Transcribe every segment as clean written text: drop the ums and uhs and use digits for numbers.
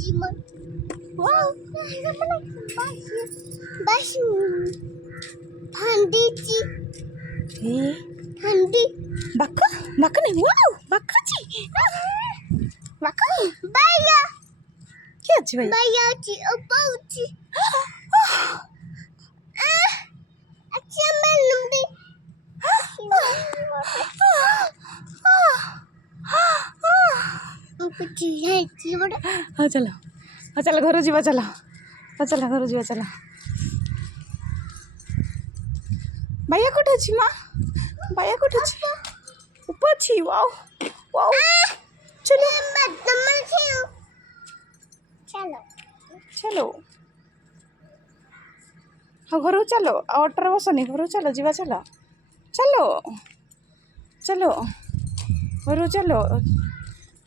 Wow. बस ठंडीची ठंडी बाका बाका नहीं वाओ बाका जी बाका भैया क्या जी भाई भैया जी अबाउची अच्छा मैं लंबी कुछ है जी बड़ा हाँ चलो घर जीवा चलो हाँ चलो घर जीवा चलो भैया कोठे छी माँ भैया कोठे छी ऊपर छी वाओ वाओ चलो चलो चलो हाँ घर चलो ऑटो रे बसनी घर चलो जीवा चलो चलो चलो घर चलो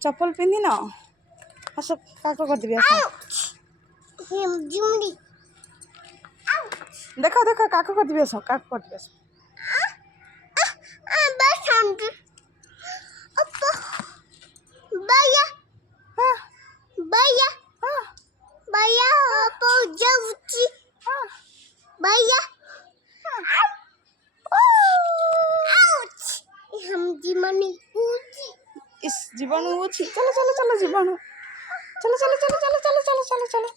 चप्पल पिंधि न आस काक करदेवी आस जुमड़ी देख देख काक करदेवी आस काक करदेवी आस बस हम भैया हाँ भैया हाँ भैया जाऊची हाँ भैया हम जीवनी ऊंची इस जीवाणु अच्छी चलो चलो चलो जीवाणु चलो चलो चलो चलो चलो चलो चलो चलो